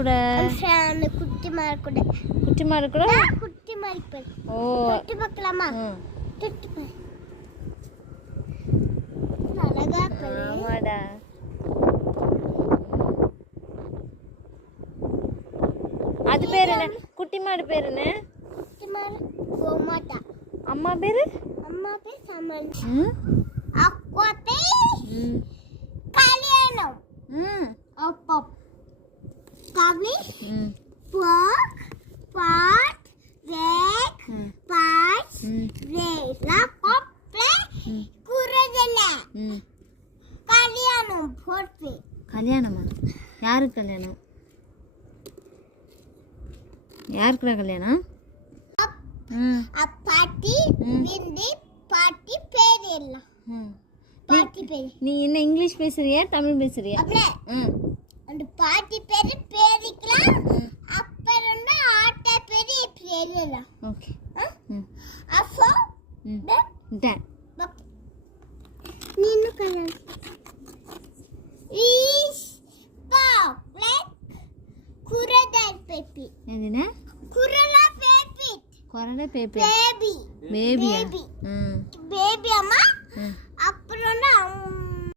கூட? குட்டி மாடு கூட. குட்டி மாடு கூட? குட்டி மாடு பேர். ஓ. தொட்டு பார்க்கலாமா? தொட்டு பாரு. அழகா பாரு. ஆமாடா. அது பேர் என்ன? குட்டி மாடு பேர் என்ன? குட்டி மாடு கோமாதா. அம்மா பேரு? அம்மா பேர் சமன். அக்கா பேர் கல்யாணம். அப்பா கவி pork pot rek pat rela kople kuradela கல்யாணம் போட்டு. கல்யாணமா? யாருக்கு கல்யாணம்? யாருக்குடா கல்யாணம்? பாட்டி விந்தி பாட்டி பேர் எல்லாம் பாட்டி பேர். நீ என்ன இங்கிலீஷ் பேசுறியா தமிழ் பேசுறியா? அப்படியே அந்த பாட்டி பேர் பேரிக்கலாம். அப்புறம் ஆட்ட பேர் பேரலாம். ஓகே. அப்போ டன். நீனு கல்யாணம் இஸ் பாப்ளக் குரதல் பேபி. என்னது? குரலா பேபி. கொரடா பேபி. பேபி. பேபியா? பேபி அம்மா.